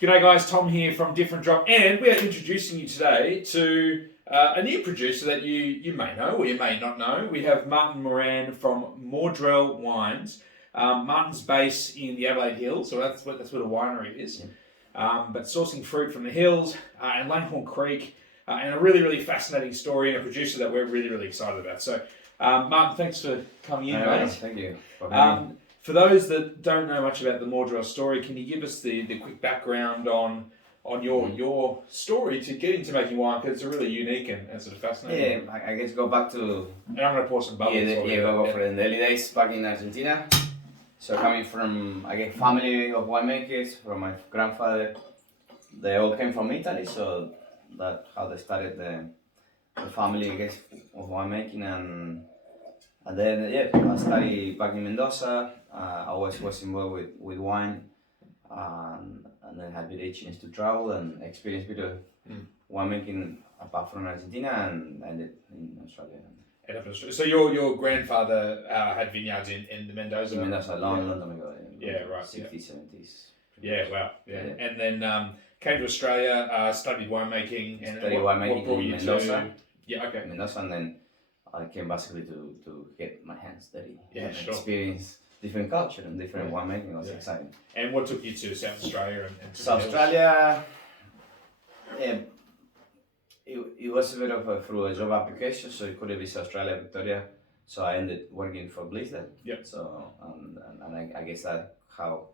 G'day guys, Tom here from Different Drop, and we are introducing you today to a new producer that you may know or you may not know. We have Martin Moran from Mordrelle Wines. Martin's based in the Adelaide Hills, so that's where the winery is. But sourcing fruit from the hills and Langhorne Creek, and a really fascinating story, and a producer that we're really excited about. So, Martin, thanks for coming in, mate. Thank you for having me. For those that don't know much about the Mordrelle story, can you give us the quick background on your story to get into making wine? Because it's a really unique and sort of fascinating. Yeah, I guess go back to... And I'm going to pour some bubbles. Go for the early days back in Argentina. So coming from, I guess, family of winemakers, from my grandfather, they all came from Italy, so that's how they started the family, I guess, of winemaking. And then, I studied back in Mendoza. I always was involved with wine, and then had the chance to travel and experience a bit of winemaking apart from Argentina, and ended in Australia. So your grandfather had vineyards in the Mendoza? In Mendoza, long time ago. Right. 60s, 70s. Yeah, wow. Yeah. And then came to Australia, studied winemaking. Studied winemaking in Mendoza. Yeah, okay. Mendoza, and then I came basically to get my hands dirty. Yeah, and sure. Experience different culture and different winemaking. It was exciting. And what took you to South Australia? And South Australia, it was a bit of through a job application, so it could have been Australia, Victoria. So I ended working for Blizzard. Yep. So and I guess that's how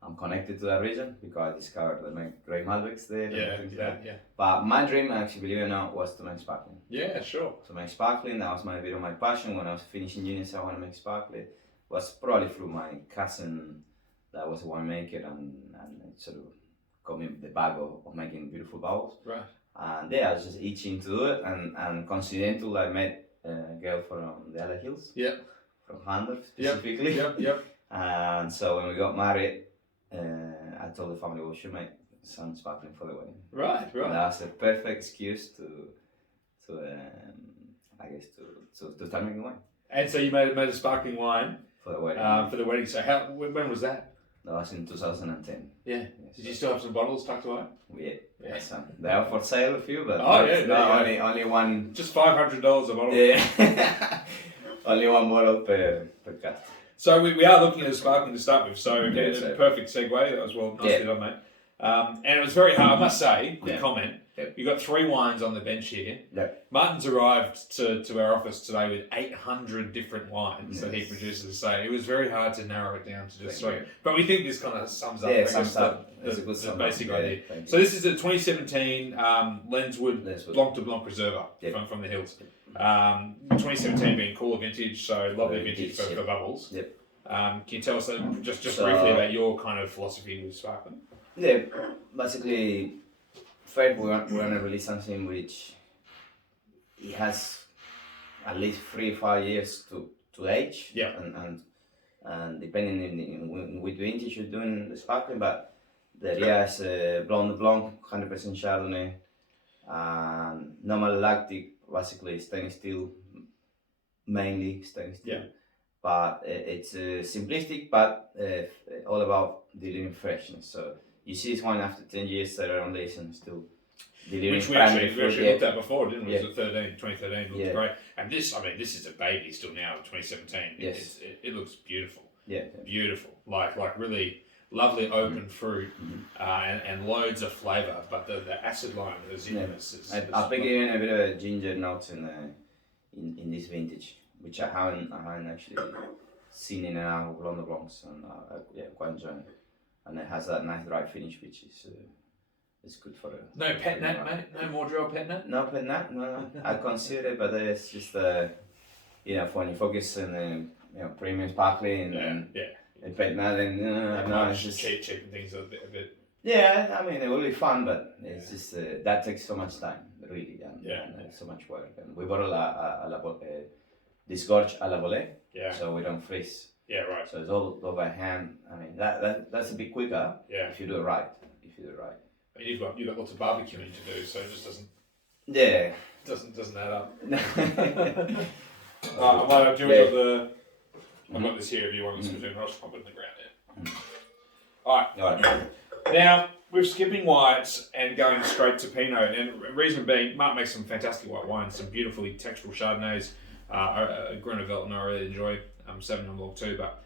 I'm connected to that region, because I discovered they make great Malbecs there. Yeah. But my dream, actually, believe it or not, was to make sparkling. Yeah, sure. To make sparkling, that was a bit of my passion. When I was finishing uni, so I want to make sparkling. Was probably through my cousin that was a winemaker, and it sort of got me the bag of making beautiful bubbles. Right. And I was just itching to do it, and coincidental, I met a girl from the Adelaide Hills. Yeah. From Handel specifically. Yep. And so when we got married, I told the family we should make some sparkling for the wedding. Right. And that was a perfect excuse to start making wine. And so you made a sparkling wine for the wedding. For the wedding. So when was that? That was in 2010. Yeah. Yes. Did you still have some bottles tucked away? Yeah. Some. They are for sale, a few, but only one. Just $500 a bottle. Yeah. Only one bottle per cut. So we are looking at a sparkling to start with. So it's a perfect segue. That was nicely done, mate. And it was very hard, I must say. Quick comment. Yep. You've got 3 wines on the bench here. Yep. Martin's arrived to our office today with 800 different wines that he produces. So it was very hard to narrow it down to just 3. But we think this kind of sums up, the basic idea. So this is a 2017 Lenswood Blanc de Blanc Reserva from the hills. 2017 being cooler vintage, so lovely vintage for bubbles. Yep. Can you tell us just briefly about your kind of philosophy with sparkling? Yeah, basically, first we want to release something which it has at least 3 or 5 years to age. Yeah. And depending on which vintage you're doing the sparkling, but the idea is Blanc de Blanc, 100% Chardonnay, and normal lactic, basically stainless steel, mainly stainless steel. Yeah. But it's simplistic, but all about delivering freshness. So you see this one after 10 years that are on lease and still delivering. Which we actually looked at before, didn't we? Yeah. It was 2013, it looked great. And this is a baby still now, 2017. Yes. It looks beautiful. Yeah. Beautiful. Like really lovely open fruit and loads of flavour, but the acid line is in this. I'll be giving a bit of ginger notes in this vintage, which I haven't actually seen in and out of Blanc de Blancs, and quite enjoying it. And it has that nice dry finish, which is good for it. No pet nat, mate? No Mordrelle pet nat? No pet nat, no. I consider it, but it's just for when you focus on premium sparkling and pet nat, and it's just cheaping things a bit. Yeah, I mean it will be fun, but it's just that takes so much time, really, and so much work. And we bought disgorge à la volée, so we don't freeze. Yeah, right. So it's all by hand. I mean that's a bit quicker if you do it right. And you've got lots of barbecuing to do, so it just doesn't. Yeah. Doesn't add up. I've got this here if you want to between roast, I'll put it in the ground. Yeah. All right. Now we're skipping whites and going straight to Pinot. And reason being, Mark makes some fantastic white wines, some beautifully textural Chardonnays. A Gruner Veltliner I really enjoy. 7 on log too, but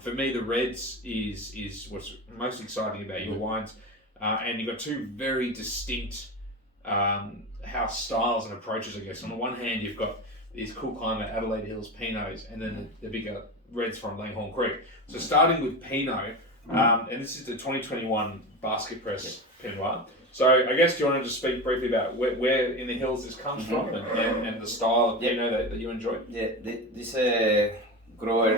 for me the reds is what's most exciting about your wines. And you've got two very distinct house styles and approaches, I guess. On the one hand, you've got these cool climate Adelaide Hills Pinots, and then the bigger reds from Langhorne Creek. So starting with Pinot, and this is the 2021 basket press Pinot Noir. So I guess do you want to just speak briefly about where in the hills this comes from and the style of Pinot that you enjoy? Yeah, this grower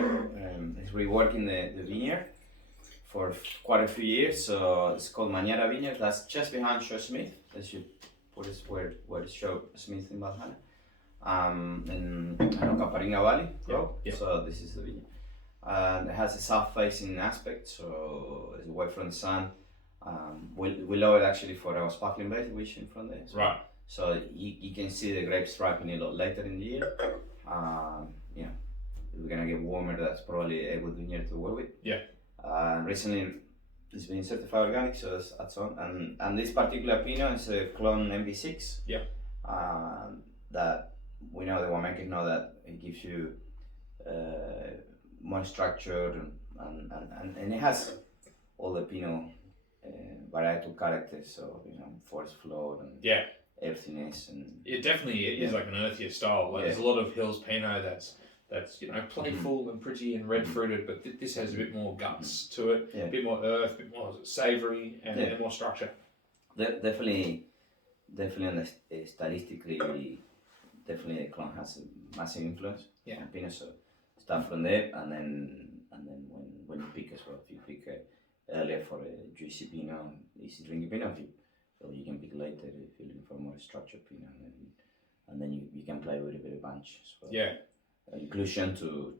is reworking the vineyard for quite a few years. So it's called Mañana Vineyard. That's just behind Show Smith. That you put is where it's Show Smith in Valhalla. In Caparinga Valley. So this is the vineyard. And it has a south-facing aspect, so it's away from the sun. We love it actually for our sparkling base which in front there. So, right. So you can see the grapes ripening a lot later in the year. We're gonna get warmer. That's probably a good vineyard to work with. Yeah. Recently, it's been certified organic, so that's on. And this particular Pinot is a clone MB6. Yeah. That we know the winemakers know that it gives you more structure and it has all the Pinot varietal characters. So forest flow and earthiness and it definitely is like an earthier style. Like there's a lot of hills Pinot that's playful and pretty and red fruited, but this has a bit more guts to it, a bit more earth, a bit more savoury and more structure. Definitely stylistically, definitely the clone has a massive influence on Pinot. So start from there, and then when you pick as well, if you pick earlier for a juicy Pinot, easy drinking Pinot, you can pick later if you're looking for more structured Pinot, and then you can play with a bit of bunch as well. Yeah. Inclusion to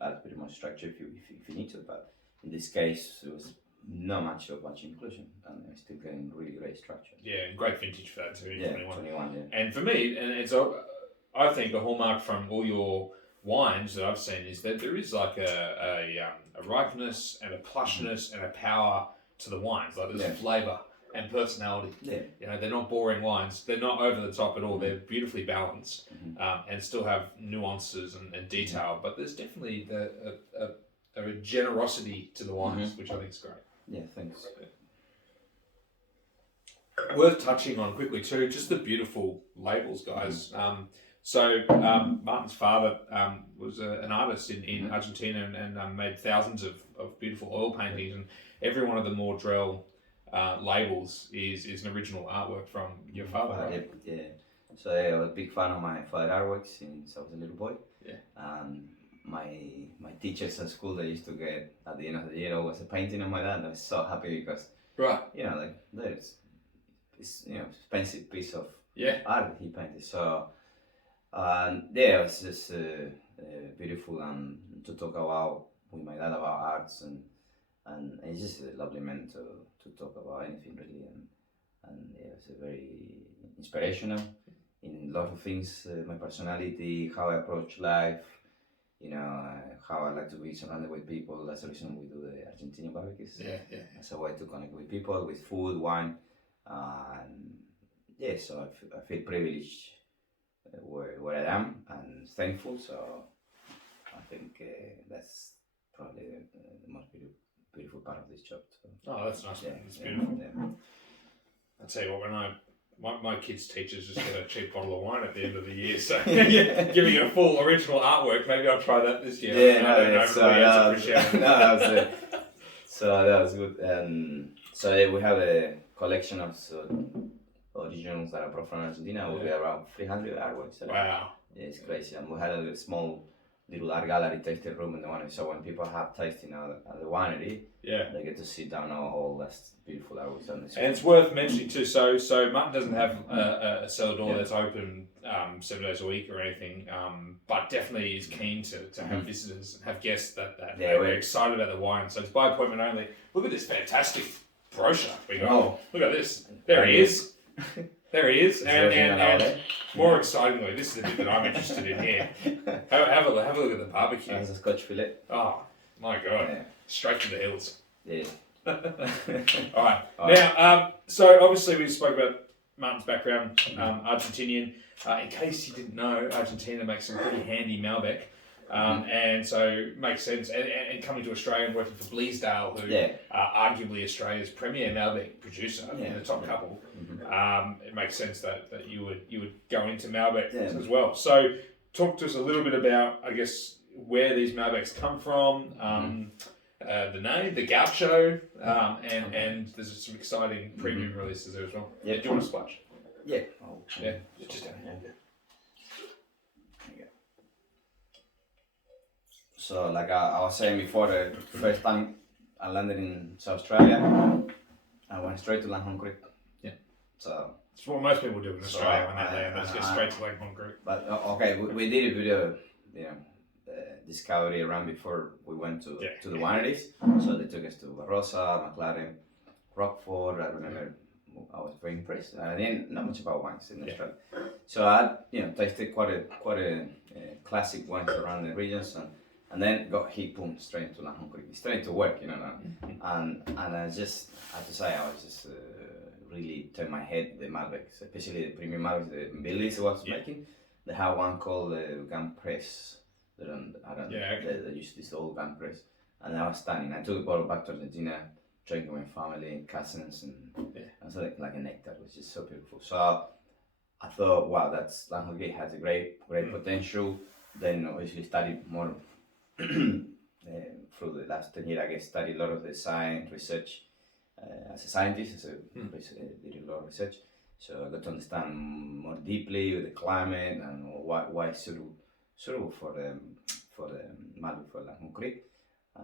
add a bit more structure if you need to, but in this case it was not much of bunch inclusion, and it's still getting really great structure. Yeah, and great vintage for that too. 21. And for me, and it's I think a hallmark from all your wines that I've seen is that there is like a ripeness and a plushness and a power to the wines. Like there's flavour and personality. Yeah. They're not boring wines. They're not over the top at all. They're beautifully balanced and still have nuances and detail. But there's definitely a generosity to the wines, which I think is great. Yeah, thanks. Worth touching on quickly too, just the beautiful labels, guys. Martin's father was an artist in Argentina and made thousands of beautiful oil paintings, and every one of the Mordrelle labels is an original artwork from your father, right? Yeah. So I was a big fan of my father's artwork since I was a little boy. Yeah. My teachers at school, they used to get at the end of the year always a painting of my dad. I was so happy because there's this expensive piece of art that he painted. So it was just beautiful to talk about with my dad about arts and it's just a lovely man to talk about anything really, and it's a very inspirational in a lot of things. My personality, how I approach life, how I like to be surrounded with people. That's the reason we do the Argentinian barbecues. It's a way to connect with people, with food, wine, so I feel privileged where I am and thankful. So I think that's probably the most beautiful part of this job. So. Oh, that's nice. It's beautiful. I'll tell you what, when my kids' teachers just get a cheap bottle of wine at the end of the year, so giving a full original artwork, maybe I'll try that this year. So that was good. So we have a collection of originals that I brought from Argentina. We'll be around 300 artworks. Wow. Yeah, it's crazy. And we had a small little art gallery tasting room in the winery, so when people have tasting at the winery, they get to sit down all that beautiful artworks. And it's worth mentioning too, so Martin doesn't have a cellar door that's open 7 days a week or anything, but definitely is keen to have visitors, have guests that we're excited about the wine, so it's by appointment only. Look at this fantastic brochure we got. Look at this. There he is. There he is, and more excitingly, this is the bit that I'm interested in here. Have a look at the barbecue. That's a Scotch fillet. Oh my god! Straight to the hills. Yeah, All right. Now, so obviously we spoke about Martin's background, Argentinian. In case you didn't know, Argentina makes some pretty handy Malbec. And so makes sense. And coming to Australia and working for Bleasdale, who are arguably Australia's premier Malbec producer in the top couple, it makes sense that you would go into Malbec as well. So talk to us a little bit about, I guess, where these Malbecs come from, the name, the Gaucho, and there's some exciting premium releases there as well. Yeah, do you want to splash? Yeah. Just down here. So, like I was saying before, the first time I landed in South Australia, I went straight to Langhorne Creek. Yeah. So it's what most people do in Australia when they land. They just go straight to Langhorne Creek. But okay, we did a video, discovery around before we went to the wineries. So they took us to Barossa, McLaren, Rockford. I remember I was very impressed. I didn't know much about wines in Australia, so I tasted quite a classic wines around the regions and then got hit boom straight to Langhorne Creek, straight to work, and I just have to say I was just really turned my head the Malbecs, especially the premium Malbecs that Billy's was making. They have one called the Gun Press. They use this old gun press, and I was stunning. I took the bottle back to Argentina, drank with my family, cousins, and so like a nectar, which is so beautiful. So I thought, wow, Langhorne Creek has a great potential. Then obviously studied more through the last 10 years. I guess studied a lot of the science research as a scientist. Did a lot of research, so I got to understand more deeply with the climate and why it's suitable for the Malbec for Langhorne Creek.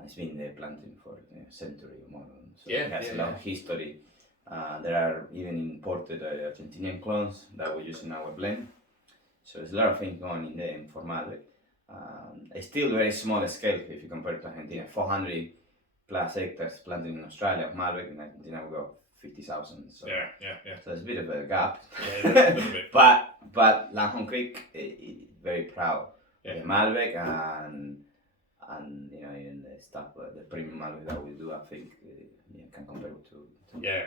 It's been there planting for a century or more. So it has a long history. There are even imported Argentinian clones that we use in our blend. So there's a lot of things going in there for Malbec. It's still very small scale if you compare it to Argentina. 400 plus hectares planted in Australia of Malbec. In Argentina we got 50,000. So So it's a bit of a gap. Yeah, a little bit. but Langhorne Creek is very proud. The Malbec and even the stuff, the premium Malbec that we do, I think can compare to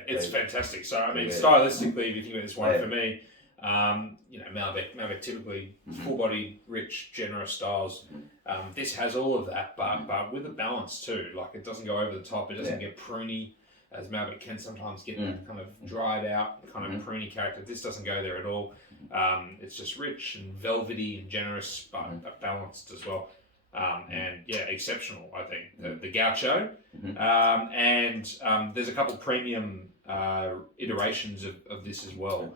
it's fantastic. So I mean, stylistically, if you think about this wine for me, Malbec typically full-bodied, rich, generous styles. This has all of that, but with a balance too. Like it doesn't go over the top. It doesn't get pruny, as Malbec can sometimes get that kind of dried out kind of pruny character. This doesn't go there at all. It's just rich and velvety and generous, but balanced as well. Exceptional, I think. The Gaucho. And there's a couple premium iterations of this as well,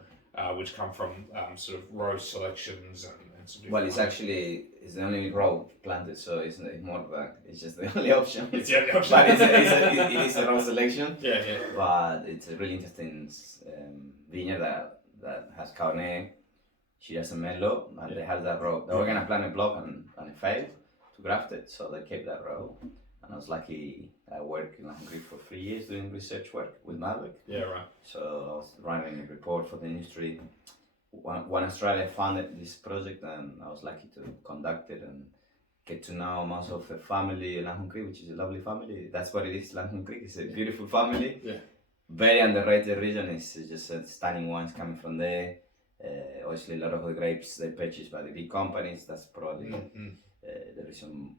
which come from sort of row selections and some. Well, it's the only row planted, so it's more of it's just the only option. It's the only option. But it is a row selection. Yeah. But it's a really interesting vineyard that has Cabernet, Shiraz and Merlot, and they have that row. They were gonna plant a block and it failed to graft it, so they kept that row. And I was lucky. I worked in Langhorne Creek for 3 years doing research work with Malbec. Yeah, right. So I was writing a report for the industry. When Australia funded this project, and I was lucky to conduct it and get to know most of the family in Langhorne Creek, which is a lovely family. That's what it is. Langhorne Creek is a beautiful family. Yeah. Very underrated region. It's just stunning wines coming from there. Obviously, a lot of the grapes they purchased by the big companies. That's probably the reason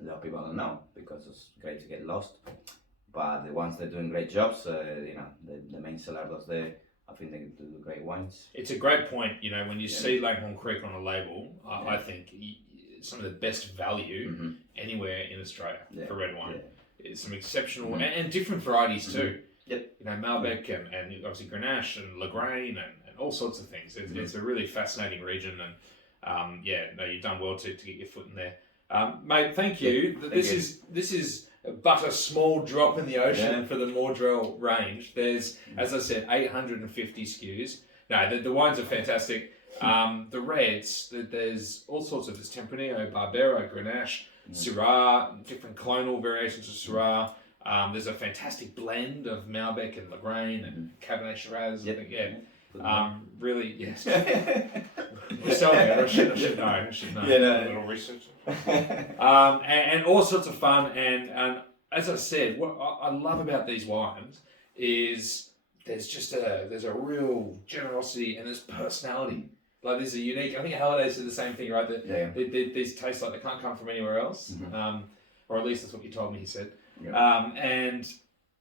a lot of people don't know, because those grapes get lost. But the ones that are doing great jobs, the main seller does there. I think they do great wines. It's a great point. When you see Langhorne Creek on a label, I think some of the best value anywhere in Australia for red wine. Yeah. It's some exceptional and different varieties too. Yep. Malbec and obviously Grenache and Lagrange and all sorts of things. It's a really fascinating region, and you've done well to get your foot in there. Mate, thank you. This is but a small drop in the ocean for the Mordrelle range. There's, as I said, 850 SKUs. No, the wines are fantastic. The reds, there's all sorts of, there's Tempranillo, Barbero, Grenache, Syrah, different clonal variations of Syrah. There's a fantastic blend of Malbec and Lagrange and Cabernet Shiraz. Yep. I think, really, yes. We're selling it. I should know. A little research. And all sorts of fun. And as I said, what I love about these wines is there's a real generosity and there's personality. Like there's a unique. I think Halliday said the same thing, right? That these taste like they can't come from anywhere else, or at least that's what you told me. He said, and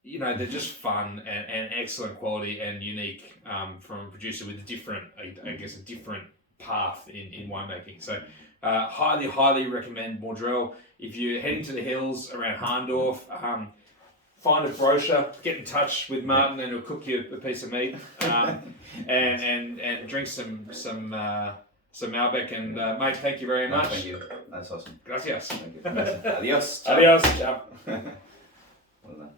you know they're just fun and excellent quality and unique from a producer with a different, I guess, a different path in winemaking. So highly recommend Mordrelle. If you're heading to the hills around Harndorf, find a brochure, get in touch with Martin, and he'll cook you a piece of meat, and drink some Malbec. And mate, thank you very much. Thank you. That's awesome. Gracias. Thank you. Adios. Adios. Ciao. Well done.